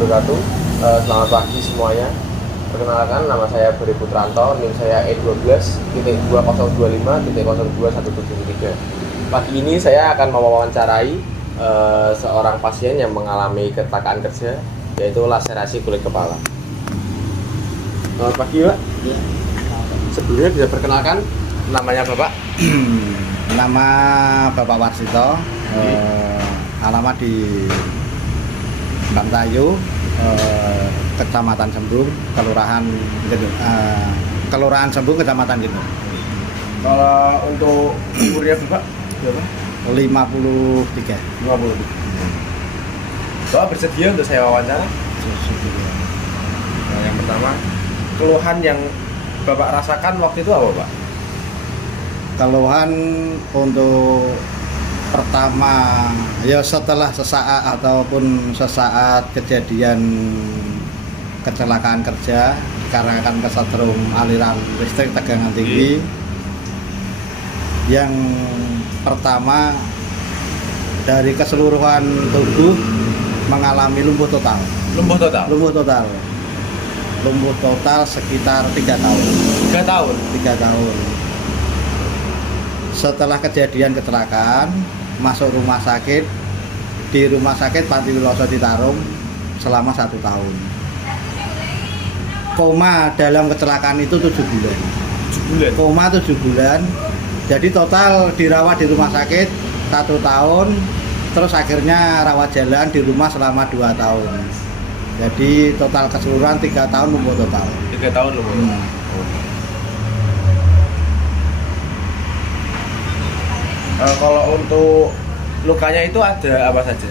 wabarakatuh. Selamat pagi semuanya. Perkenalkan, nama saya Beri Putranto, NIM saya E12.2025.02173. Pagi ini saya akan mewawancarai seorang pasien yang mengalami kecelakaan kerja, yaitu laserasi kulit kepala. Selamat pagi, Pak. Ya. Sebelumnya bisa perkenalkan namanya Bapak? Nama Bapak Warsito, alamat di Bantayu, Kecamatan Sembung, Kelurahan Sembung, Kecamatan Gendut. Kalau untuk umurnya Bapak berapa? 53. 50. Bapak bersedia untuk saya wawancara? Nah, yang pertama, keluhan yang Bapak rasakan waktu itu apa, Pak? Keluhan untuk pertama, ya setelah sesaat ataupun sesaat kejadian kecelakaan kerja dikarenakan kesetrum aliran listrik tegangan tinggi. Yang pertama, dari keseluruhan tubuh mengalami lumpuh total. Lumpuh total? Lumpuh total sekitar 3 tahun. 3 tahun? 3 tahun. Setelah kejadian kecelakaan, masuk rumah sakit. Di rumah sakit Panti Wiloso Citarum selama 1 tahun. Koma dalam kecelakaan itu 7 bulan. 7 bulan? Koma 7 bulan. Jadi total dirawat di rumah sakit 1 tahun. Terus akhirnya rawat jalan di rumah selama 2 tahun. Jadi total keseluruhan 3 tahun lumpuh total. 3 tahun lumpuh. Kalau untuk lukanya itu ada apa saja?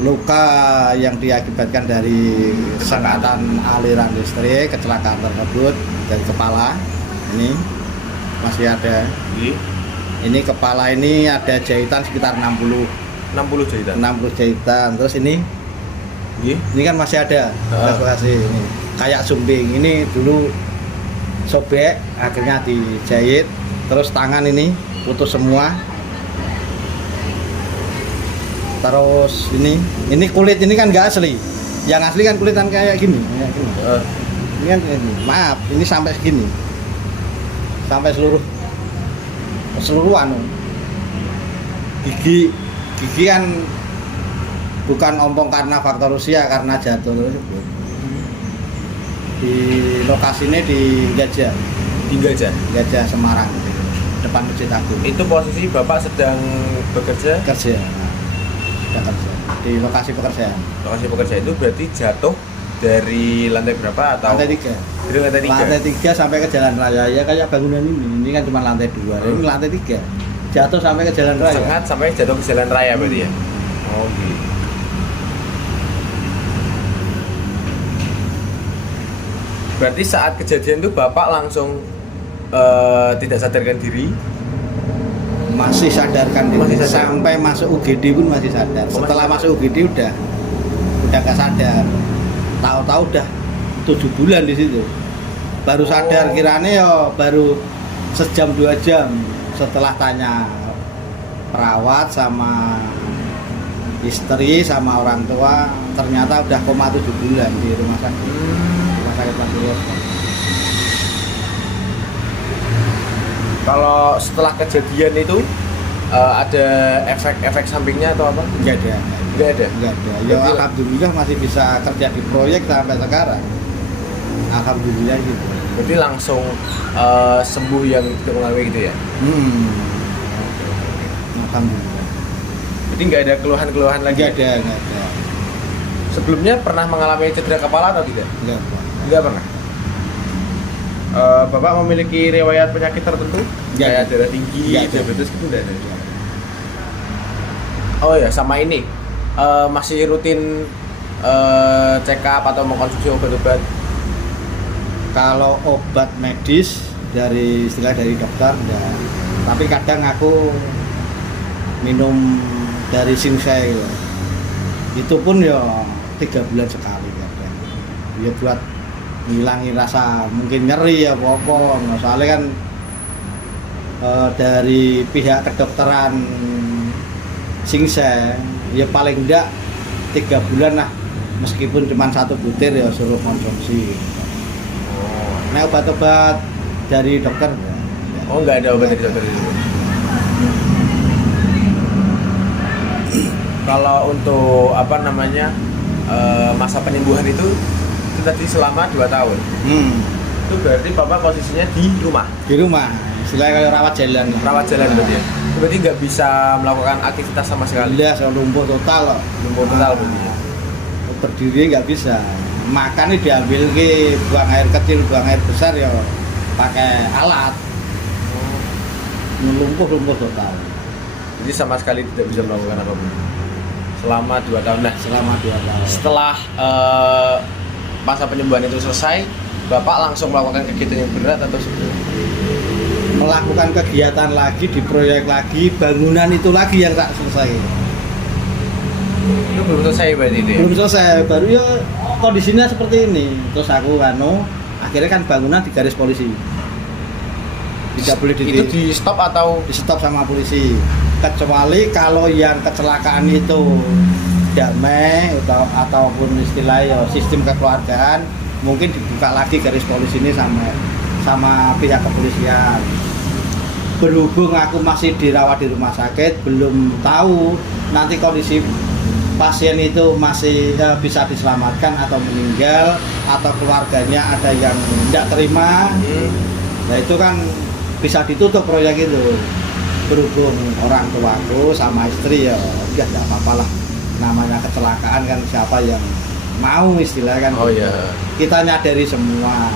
Luka yang diakibatkan dari sengatan aliran listrik, kecelakaan tersebut dari kepala ini masih ada. Ini kepala ini ada jahitan sekitar 60 jahitan. 60 jahitan. Terus ini kan masih ada evakuasi ini. Kayak sumbing. Ini dulu sobek, akhirnya dijahit. Terus tangan ini putus semua. Terus ini kulit ini kan nggak asli. Yang asli kan kulit kan kayak gini. Ini kan ini. Maaf, ini sampai segini. Sampai seluruh anu. Gigi kan bukan ompong karena faktor usia, karena jatuh tersebut. Di lokasi ini di Gajah Semarang, depan Masjid Agung. Itu posisi Bapak sedang bekerja? Kerja di lokasi pekerjaan. Lokasi pekerja itu berarti jatuh dari lantai berapa atau? Lantai 3. Dari lantai 3? Lantai 3 sampai ke jalan raya, ya kayak bangunan ini kan cuma lantai 2, ini lantai 3. Jatuh sampai ke jalan raya. Sengat sampai jatuh ke jalan raya berarti ya? Oh gitu. Berarti saat kejadian itu Bapak langsung tidak sadarkan diri? Masih sadarkan diri. Masih sadar. Sampai masuk UGD pun masih sadar. Setelah masuk UGD udah nggak sadar. Tahu-tahu udah 7 bulan di situ. Baru sadar, kiranya ya baru sejam 2 jam setelah tanya perawat sama istri sama orang tua, ternyata udah koma 7 bulan di rumah sakit. Rumah sakit Panti Wiloso. Kalau setelah kejadian itu ada efek sampingnya atau apa? Enggak ada. Ya Berarti alhamdulillah masih bisa kerja di proyek sampai sekarang. Alhamdulillah gitu. Berarti langsung sembuh yang tidak mengalami gitu ya? Alhamdulillah. Jadi nggak ada keluhan-keluhan lagi? Enggak ada. Sebelumnya pernah mengalami cedera kepala atau tidak? Enggak pernah. Bapak memiliki riwayat penyakit tertentu? Kayak darah tinggi, diabetes gitu enggak ada? Oh ya, sama ini masih rutin check up atau mengkonsumsi obat-obat? Kalau obat medis dari dokter enggak. Tapi kadang aku minum dari Sinsei. Itu pun ya 3 bulan sekali kadang. Ya buat ngilangin rasa mungkin nyeri ya apa-apa. Soalnya kan dari pihak kedokteran Singseng ya paling enggak 3 bulan lah meskipun cuma 1 butir ya suruh konsumsi. Oh. Nah obat-obat dari dokter ya. Oh, nggak ada obat dari dokter itu. Kalau untuk apa namanya masa penyembuhan itu tadi selama 2 tahun. Itu berarti Bapak posisinya di rumah. Di rumah, istilahnya kayak rawat jalan. Rawat jalan berarti ya. Berarti nggak bisa melakukan aktivitas sama sekali. Iya, soal lumpuh total. Lumpuh total berarti ya. Berdiri nggak bisa. Makan ini diambil ke buang air kecil, buang air besar ya pakai alat. Lumpuh total. Jadi sama sekali tidak bisa melakukan apapun selama 2 tahun. Nah, Selama 2 tahun. setelah masa penyembuhan itu selesai, Bapak langsung melakukan kegiatan yang berat atau sebelum? Melakukan kegiatan lagi di proyek lagi, bangunan itu lagi yang tak selesai. Itu belum selesai berarti itu ya? Belum selesai, baru ya kondisinya seperti ini. Terus aku akhirnya kan bangunan di garis polisi. Tidak boleh Itu di stop atau? di stop sama polisi. Kecuali kalau yang kecelakaan itu damai ataupun istilahnya sistem kekeluargaan, mungkin dibuka lagi garis polisi ini sama pihak kepolisian. Berhubung aku masih dirawat di rumah sakit, belum tahu nanti kondisi pasien itu masih bisa diselamatkan atau meninggal, atau keluarganya ada yang tidak terima. Nah itu kan bisa ditutup proyek itu. Berhubung orang tuaku sama istri ya udah tidak apa-apa lah, namanya kecelakaan kan siapa yang mau istilah kan. Oh iya. Kita nyadari semua.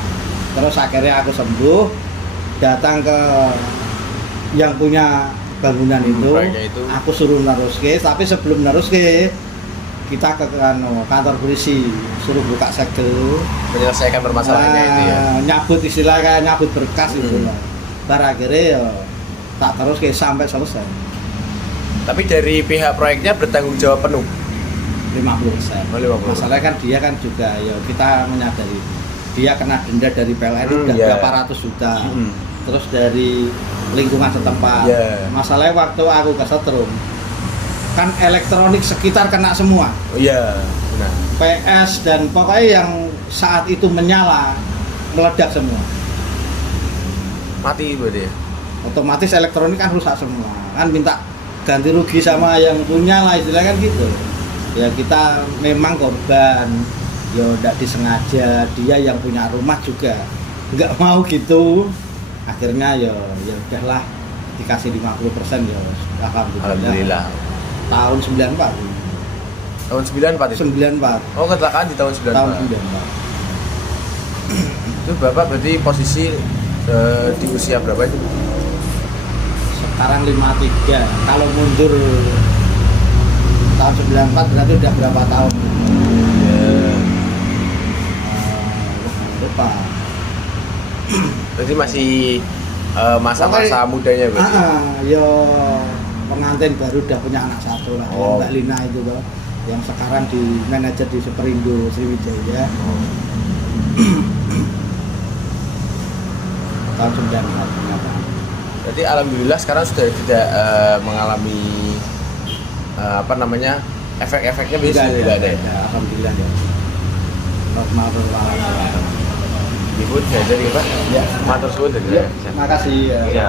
Terus akhirnya aku sembuh, datang ke yang punya bangunan itu, aku suruh neruske, tapi sebelum neruske kita ke kantor polisi, suruh buka segel, menyelesaikan permasalahannya itu ya. Nyabut istilah kayak nyabut berkas itu lah. Bar akhirnya ya tak terus kayak sampai selesai. Tapi dari pihak proyeknya bertanggung jawab penuh. 50%. Oh, 50%. Masalahnya kan dia kan juga ya kita menyadari dia kena denda dari PLN udah berapa ratus juta. Terus dari lingkungan setempat. Masalahnya waktu aku kesetrum kan elektronik sekitar kena semua. Oh iya, benar. PS dan pokoknya yang saat itu menyala meledak semua. Mati berarti ya. Otomatis elektronik kan rusak semua. Kan minta ganti rugi sama yang punya lah istilahnya kan gitu. Ya kita memang korban, ya udah disengaja, dia yang punya rumah juga nggak mau gitu. Akhirnya ya udahlah dikasih 50% ya alhamdulillah. Tahun 94. Tahun 94 itu? 94. Oh, kecelakaan di tahun 94. Tahun 94. Itu Bapak berarti posisi di usia berapa itu? Sekarang 53. Kalau mundur tahun 94 berarti udah berapa tahun? Lupa. Berarti masih masa-masa mudanya berarti? Yo pengantin baru udah punya anak 1 lah, yang Mbak Lina itu loh, yang sekarang di manajer di Superindo Sriwijaya. Tahun 94. Berarti alhamdulillah sekarang sudah tidak mengalami efek-efeknya bisa tidak ada ya? Alhamdulillah ya. Normal. Ibu saya jadi Pak. Ya. Matur suwun dari Ya, saya. makasih ya. Ya.